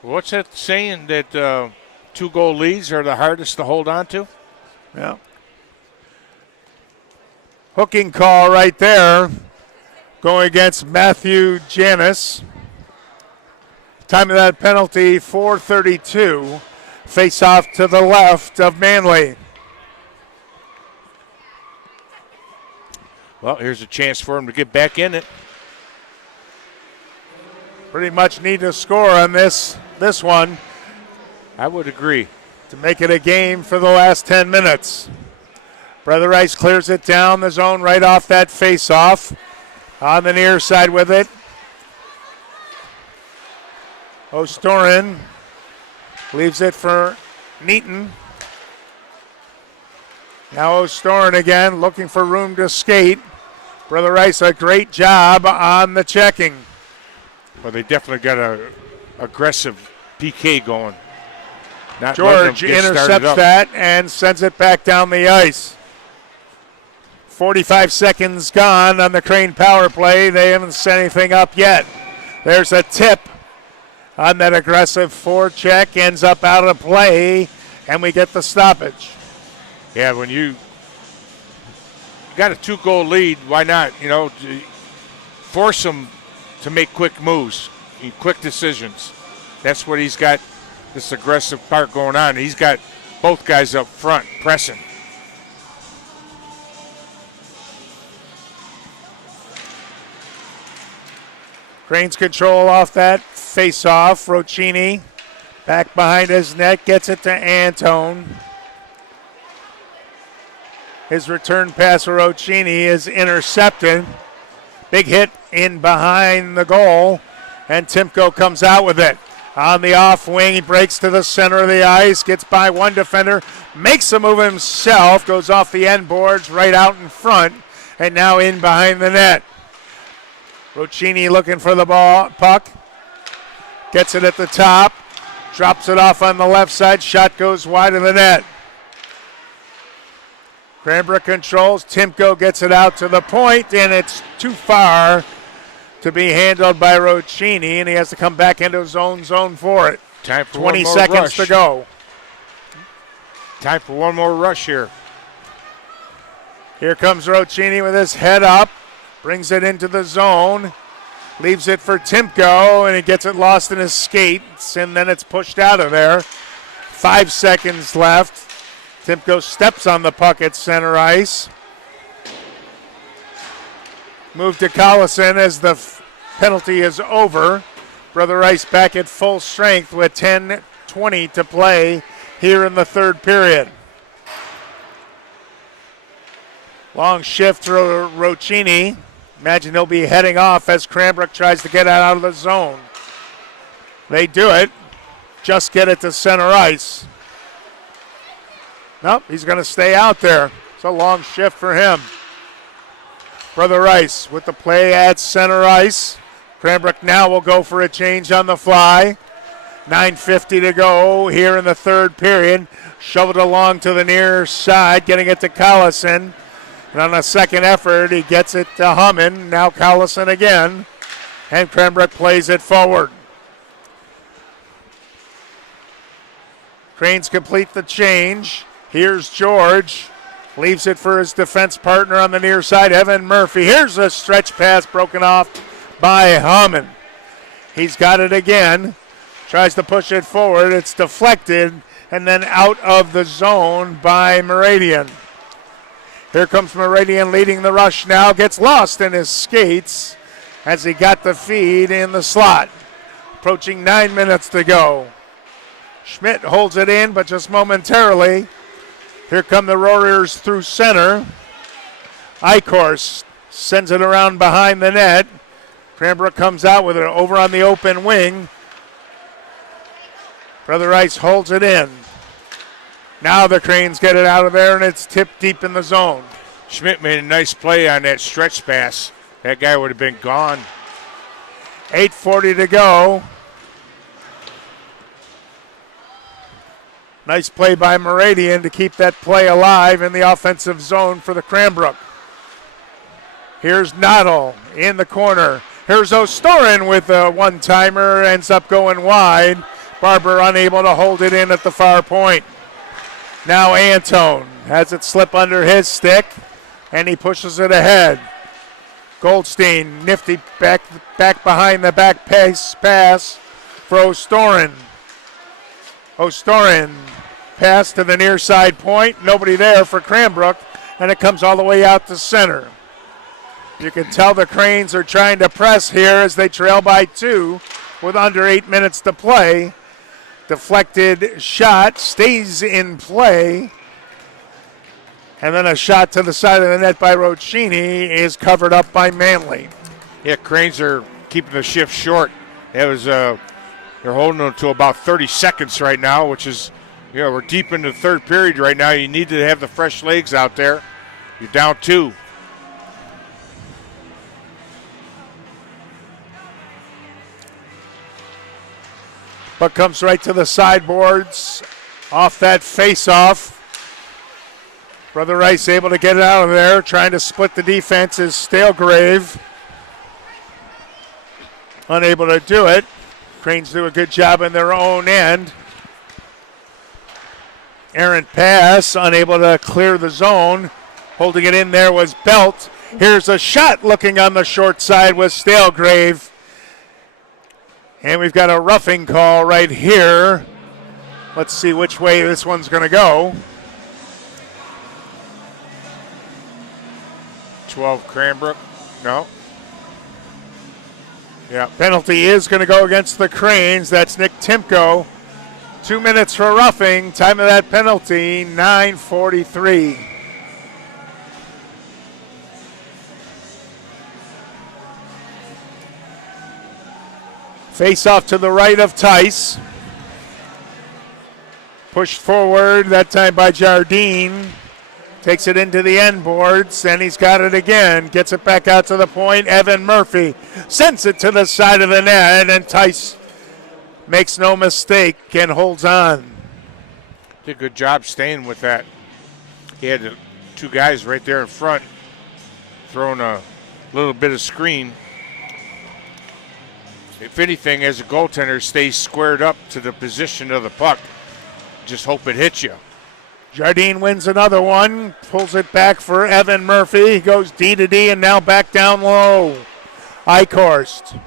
What's that saying that 2-goal leads are the hardest to hold on to? Yeah. Hooking call right there going against Matthew Janis. Time of that penalty, 4:32. Face off to the left of Manley. Well, here's a chance for him to get back in it. Pretty much need to score on this one I would agree. to make it a game for the last 10 minutes. Brother Rice clears it down the zone right off that face-off. On the near side with it. O'Storin leaves it for Neaton. Now O'Storin again looking for room to skate. Brother Rice, a great job on the checking. Well, they definitely got a aggressive PK going. Not George letting them get started intercepts up. that and sends it back down the ice. 45 seconds gone on the Crane power play. They haven't set anything up yet. There's a tip on that aggressive forecheck. Ends up out of play, and we get the stoppage. Yeah, when you got a 2-goal lead, why not? Force them to make quick moves, quick decisions. That's what he's got, this aggressive part going on. He's got both guys up front pressing. Crane's control off that face-off. Roccini back behind his net, gets it to Antone. His return pass for Roccini is intercepted. Big hit in behind the goal, and Timko comes out with it. On the off wing, he breaks to the center of the ice, gets by one defender, makes a move himself, goes off the end boards right out in front, and now in behind the net. Roccini looking for the puck, gets it at the top, drops it off on the left side, shot goes wide of the net. Cranbrook controls, Timko gets it out to the point, and it's too far to be handled by Roccini, and he has to come back into his own zone for it. Time for 20 one more seconds rush. to go. Time for one more rush here. Here comes Roccini with his head up, brings it into the zone, leaves it for Timko, and he gets it lost in his skates, and then it's pushed out of there. 5 seconds left. Timko steps on the puck at center ice. Move to Collison as the penalty is over. Brother Rice back at full strength with 10:20 to play here in the third period. Long shift for Roccini. Imagine he'll be heading off as Cranbrook tries to get out of the zone. They do it. Just get it to center ice. Nope, he's going to stay out there. It's a long shift for him. Brother Rice with the play at center ice. Cranbrook now will go for a change on the fly. 9:50 to go here in the third period. Shoveled along to the near side, getting it to Collison. And on a second effort, he gets it to Hummin. Now Collison again. And Cranbrook plays it forward. Cranes complete the change. Here's George. Leaves it for his defense partner on the near side, Evan Murphy. Here's a stretch pass broken off by Hummin. He's got it again. Tries to push it forward. It's deflected and then out of the zone by Meridian. Here comes Meridian leading the rush now. Gets lost in his skates as he got the feed in the slot. Approaching 9 minutes to go. Schmidt holds it in, but just momentarily. Here come the Warriors through center. Eichhorst sends it around behind the net. Cranbrook comes out with it over on the open wing. Brother Rice holds it in. Now the Cranes get it out of there, and it's tipped deep in the zone. Schmidt made a nice play on that stretch pass. That guy would have been gone. 8:40 to go. Nice play by Meridian to keep that play alive in the offensive zone for the Cranbrook. Here's Noddle in the corner. Here's O'Storin with a one-timer, ends up going wide. Barber unable to hold it in at the far point. Now Antone has it slip under his stick, and he pushes it ahead. Goldstein, nifty back behind the back pass for O'Storin. O'Storin pass to the near side point. Nobody there for Cranbrook, and it comes all the way out to center. You can tell the Cranes are trying to press here as they trail by 2 with under 8 minutes to play. Deflected shot stays in play. And then a shot to the side of the net by Roccini is covered up by Manley. Yeah, Cranes are keeping the shift short. It was they're holding them to about 30 seconds right now, which is, we're deep in the third period right now. You need to have the fresh legs out there. You're down 2. But comes right to the sideboards off that face-off. Brother Rice able to get it out of there, trying to split the defense is Stalegrave. Unable to do it. Cranes do a good job in their own end. Errant pass, unable to clear the zone. Holding it in there was Belt. Here's a shot looking on the short side with Stalegrave. And we've got a roughing call right here. Let's see which way this one's going to go. 12 Cranbrook. No. Yeah. Penalty is going to go against the Cranes. That's Nick Timko. 2 minutes for roughing. Time of that penalty, 9:43. Face off to the right of Tice. Pushed forward, that time by Jardine. Takes it into the end boards, and he's got it again. Gets it back out to the point. Evan Murphy sends it to the side of the net, and Tice makes no mistake and holds on. Did a good job staying with that. He had the 2 guys right there in front, throwing a little bit of screen. If anything, as a goaltender, stays squared up to the position of the puck. Just hope it hits you. Jardine wins another one, pulls it back for Evan Murphy. He goes D to D and now back down low. Eichhorst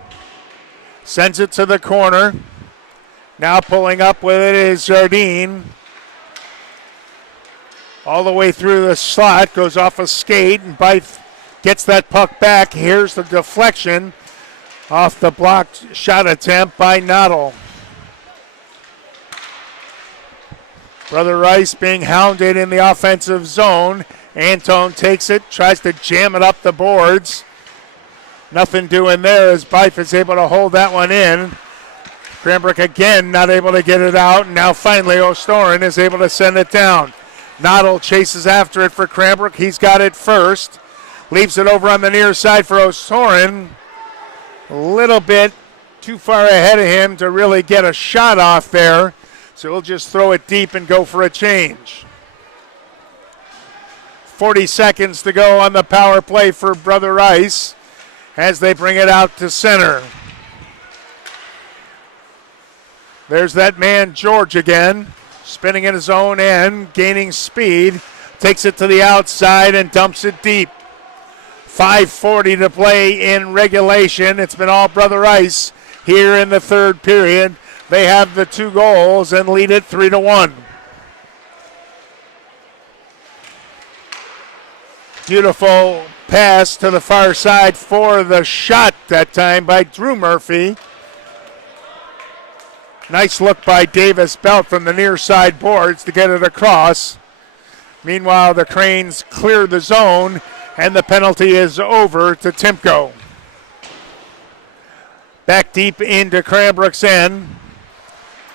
sends it to the corner. Now pulling up with it is Jardine. All the way through the slot, goes off a skate, and Byth gets that puck back. Here's the deflection off the blocked shot attempt by Noddle. Brother Rice being hounded in the offensive zone. Antone takes it, tries to jam it up the boards. Nothing doing there as Byth is able to hold that one in. Cranbrook again not able to get it out. And now finally O'Storin is able to send it down. Noddle chases after it for Cranbrook. He's got it first. Leaves it over on the near side for O'Storin. A little bit too far ahead of him to really get a shot off there. So he'll just throw it deep and go for a change. 40 seconds to go on the power play for Brother Rice as they bring it out to center. There's that man, George, again, spinning in his own end, gaining speed, takes it to the outside and dumps it deep. 5:40 to play in regulation. It's been all Brother Rice here in the third period. They have the 2 goals and lead it 3-1. Beautiful pass to the far side for the shot that time by Drew Murphy. Nice look by Davis Belt from the near side boards to get it across. Meanwhile, the Cranes clear the zone, and the penalty is over to Timko. Back deep into Cranbrook's end.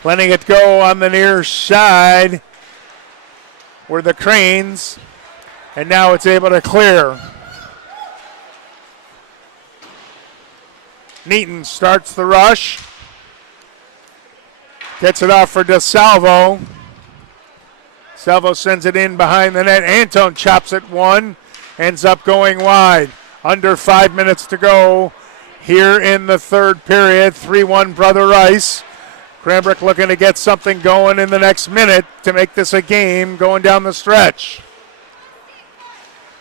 Letting it go on the near side were the Cranes, and now it's able to clear. Neaton starts the rush. Gets it off for DeSalvo. Salvo sends it in behind the net. Antone chops it one. Ends up going wide. Under 5 minutes to go here in the third period. 3-1 Brother Rice. Cranbrook looking to get something going in the next minute to make this a game going down the stretch.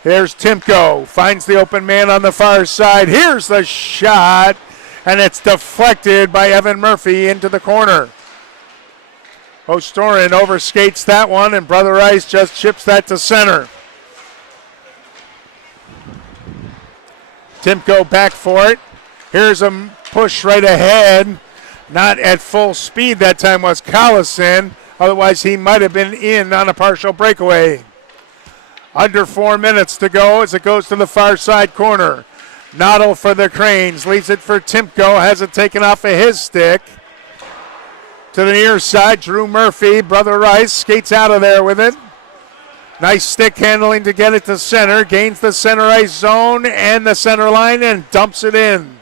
Here's Timko. Finds the open man on the far side. Here's the shot. And it's deflected by Evan Murphy into the corner. O'Storin overskates that one, and Brother Rice just chips that to center. Timko back for it. Here's a push right ahead. Not at full speed that time was Collison. Otherwise, he might have been in on a partial breakaway. Under 4 minutes to go as it goes to the far side corner. Noddle for the Cranes. Leaves it for Timko. Has it taken off of his stick. To the near side, Drew Murphy. Brother Rice skates out of there with it. Nice stick handling to get it to center. Gains the center ice zone and the center line and dumps it in.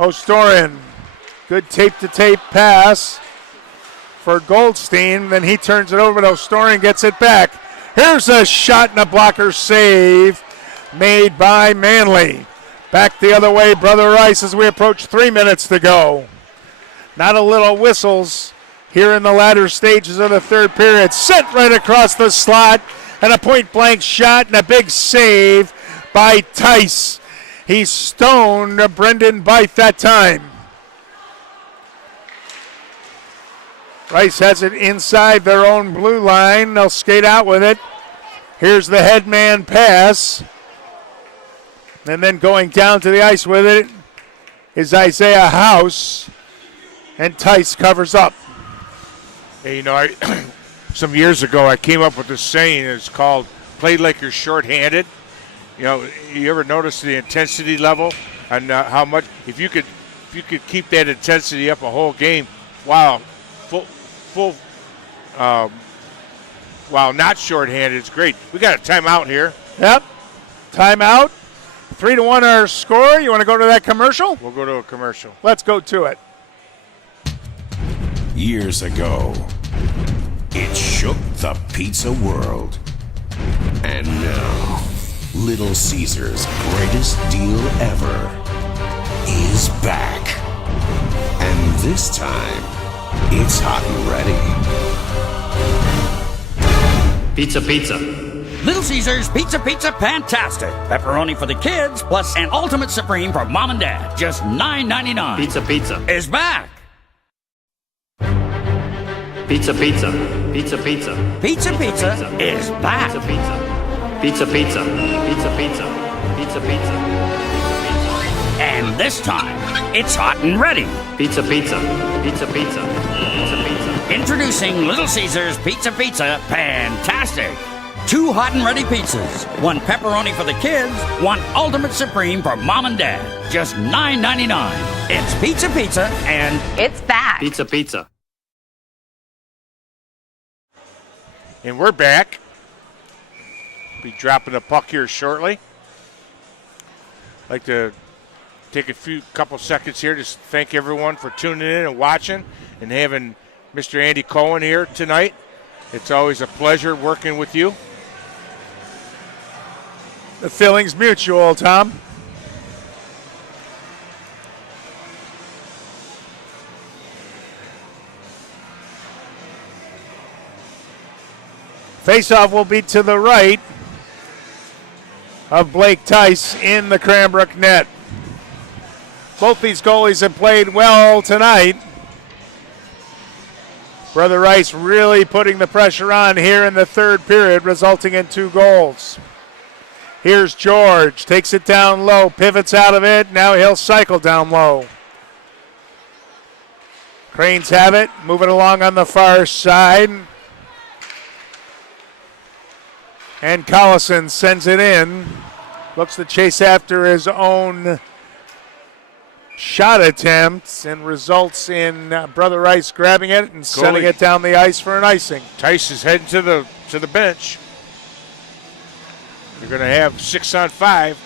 O'Storin. Good tape-to-tape pass for Goldstein. Then he turns it over to O'Storin, gets it back. Here's a shot and a blocker save made by Manley. Back the other way, Brother Rice, as we approach 3 minutes to go. Not a little whistles here in the latter stages of the third period. Sent right across the slot, and a point-blank shot and a big save by Tice. He stoned Brendan Byth that time. Rice has it inside their own blue line. They'll skate out with it. Here's the headman pass. And then going down to the ice with it is Isaiah House. And Tice covers up. Hey, some years ago I came up with this saying. It's called "Play like you're shorthanded." You ever notice the intensity level and how much? If you could keep that intensity up a whole game, while while not shorthanded, it's great. We got a timeout here. Yep, timeout. 3-1 our score. You want to go to that commercial? We'll go to a commercial. Let's go to it. Years ago, it shook the pizza world. And now, Little Caesar's greatest deal ever is back. And this time, it's hot and ready. Pizza, pizza. Little Caesars Pizza Fantastic. Pepperoni for the kids, plus an ultimate supreme for mom and dad. Just $9.99. Pizza, pizza. Is back. Pizza, pizza. Pizza, pizza. Pizza is back. Pizza, pizza. Pizza, pizza. Pizza, pizza. Pizza, pizza. And this time, it's hot and ready. Pizza, pizza. Pizza, pizza. Pizza, pizza. Introducing Little Caesars Pizza Fantastic. 2 hot and ready pizzas. 1 pepperoni for the kids, 1 ultimate supreme for mom and dad. Just $9.99. It's pizza and it's back. Pizza, pizza. And we're back. Be dropping the puck here shortly. I'd like to take a couple seconds here to thank everyone for tuning in and watching and having Mr. Andy Cohen here tonight. It's always a pleasure working with you. The feeling's mutual, Tom. Faceoff will be to the right of Blake Tice in the Cranbrook net. Both these goalies have played well tonight. Brother Rice really putting the pressure on here in the third period, resulting in 2 goals. Here's George, takes it down low, pivots out of it. Now he'll cycle down low. Cranes have it, moving along on the far side. And Collison sends it in. Looks to chase after his own shot attempts and results in Brother Rice grabbing it and sending it down the ice for an icing. Tice is heading to the bench. You're going to have 6 on 5.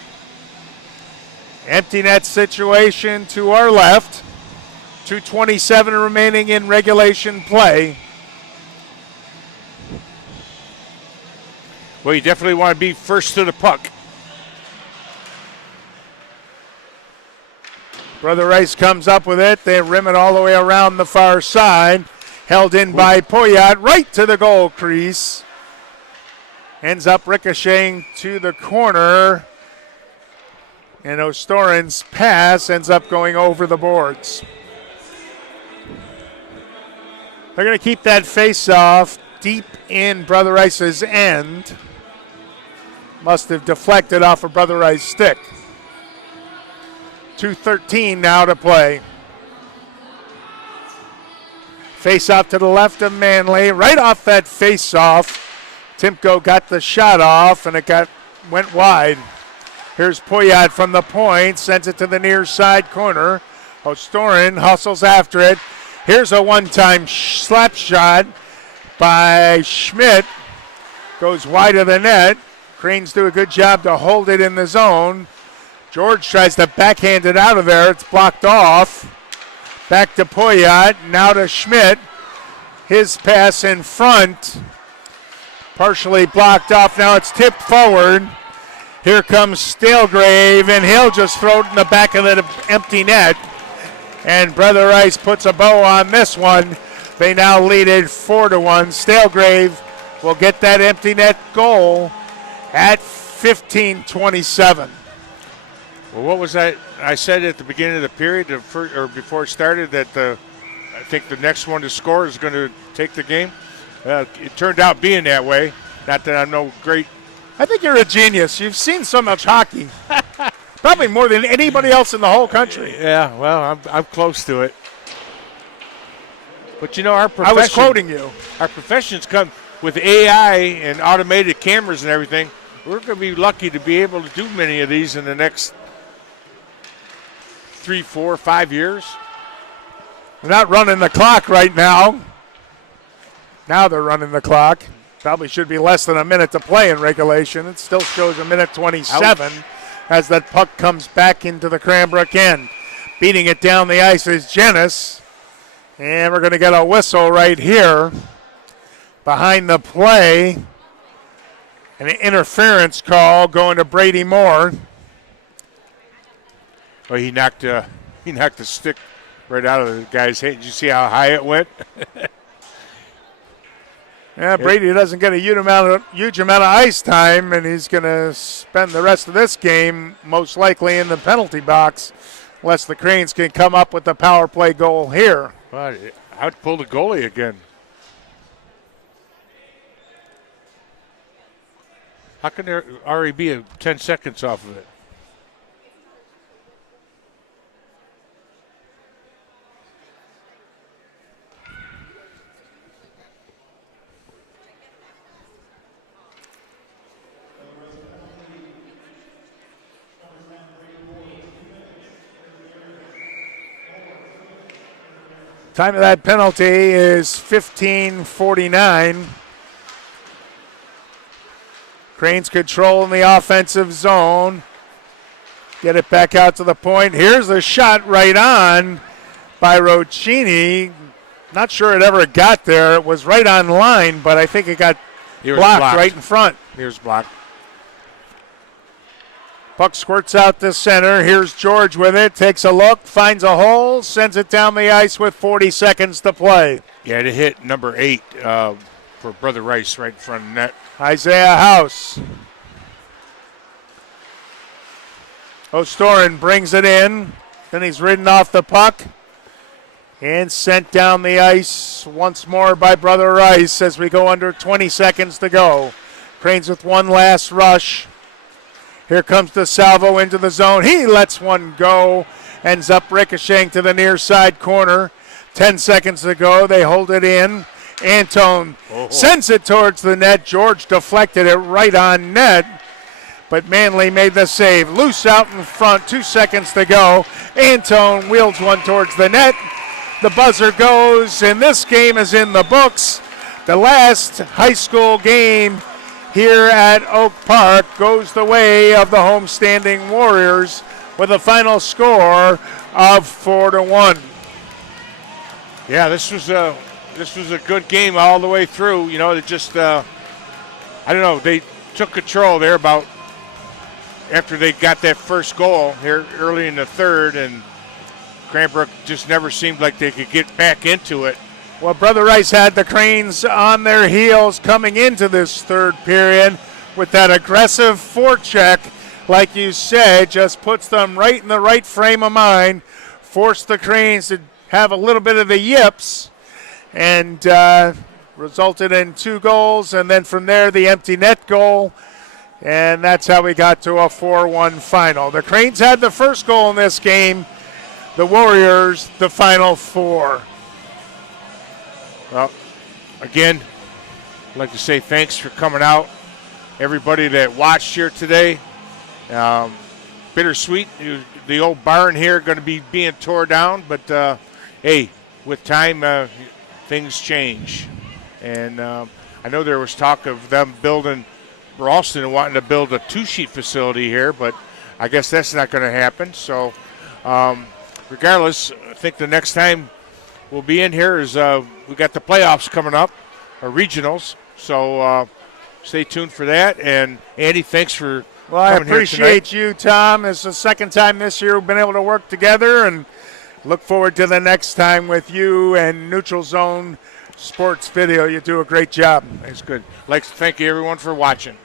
Empty net situation to our left. 2:27 remaining in regulation play. Well, you definitely want to be first to the puck. Brother Rice comes up with it. They rim it all the way around the far side. Held in by Poyat right to the goal crease. Ends up ricocheting to the corner. And O'Storin's pass ends up going over the boards. They're going to keep that face-off deep in Brother Rice's end. Must have deflected off of Brother Rice's stick. 2:13 now to play. Face-off to the left of Manley. Right off that face-off, Timko got the shot off, and it went wide. Here's Poyat from the point, sends it to the near side corner. O'Storin hustles after it. Here's a one-time slap shot by Schmidt. Goes wide of the net. Cranes do a good job to hold it in the zone. George tries to backhand it out of there. It's blocked off. Back to Poyat. Now to Schmidt. His pass in front. Partially blocked off. Now it's tipped forward. Here comes Stalegrave, and he'll just throw it in the back of the empty net. And Brother Rice puts a bow on this one. They now lead it 4-1. Stalegrave will get that empty net goal at 15:27. Well, what was that? I said at the beginning of the period, or before it started, that I think the next one to score is going to take the game. It turned out being that way. Not that I'm no great. I think you're a genius. You've seen so much hockey. Probably more than anybody else in the whole country. Yeah, well, I'm close to it. But, you know, our profession. I was quoting you. Our professions come with AI and automated cameras and everything. We're going to be lucky to be able to do many of these in the next 3, 4, 5 years. They're not running the clock right now. Now they're running the clock. Probably should be less than a minute to play in regulation. It still shows a minute 27 Ouch. as that puck comes back into the Cranbrook end. Beating it down the ice is Jenis. And we're going to get a whistle right here. Behind the play, an interference call going to Brady Moore. Well, he knocked the stick right out of the guy's hand. Did you see how high it went? Yeah, Brady doesn't get a huge amount of ice time, and he's going to spend the rest of this game most likely in the penalty box, unless the Cranes can come up with the power play goal here. But I'd pull the goalie again. How can there already be 10 seconds off of it? Time of that penalty is 15:49. Cranes control in the offensive zone. Get it back out to the point. Here's a shot right on by Roccini. Not sure it ever got there. It was right on line, but I think it got blocked right in front. He was blocked. Puck squirts out to center. Here's George with it. Takes a look, finds a hole, sends it down the ice with 40 seconds to play. Yeah, to hit number 8 for Brother Rice right in front of the net. Isaiah House. O'Storin brings it in. Then he's ridden off the puck and sent down the ice once more by Brother Rice as we go under 20 seconds to go. Cranes with one last rush. Here comes DeSalvo into the zone. He lets one go. Ends up ricocheting to the near side corner. 10 seconds to go. They hold it in. Antone sends it towards the net. George deflected it right on net. But Manley made the save. Loose out in front. 2 seconds to go. Antone wheels one towards the net. The buzzer goes, and this game is in the books. The last high school game here at Oak Park goes the way of the homestanding Warriors with a final score of 4-1. Yeah, this was a good game all the way through. You know, it just I don't know, they took control there about after they got that first goal here early in the third, and Cranbrook just never seemed like they could get back into it. Well, Brother Rice had the Cranes on their heels coming into this third period with that aggressive forecheck, like you said, just puts them right in the right frame of mind, forced the Cranes to have a little bit of the yips, and resulted in 2 goals, and then from there the empty net goal, and that's how we got to a 4-1 final. The Cranes had the first goal in this game, the Warriors the final 4. Well, again, I'd like to say thanks for coming out. Everybody that watched here today. Bittersweet, the old barn here going to be being tore down, but hey, with time, things change. And I know there was talk of them building, Ralston wanting to build a 2-sheet facility here, but I guess that's not going to happen. So regardless, I think the next time we'll be in here is we got the playoffs coming up, or regionals. So stay tuned for that. And Andy, thanks for Well, I coming here appreciate tonight. you, Tom. It's the second time this year we've been able to work together, and look forward to the next time with you and Neutral Zone Sports Video. You do a great job. That's good. I'd like to thank you everyone for watching.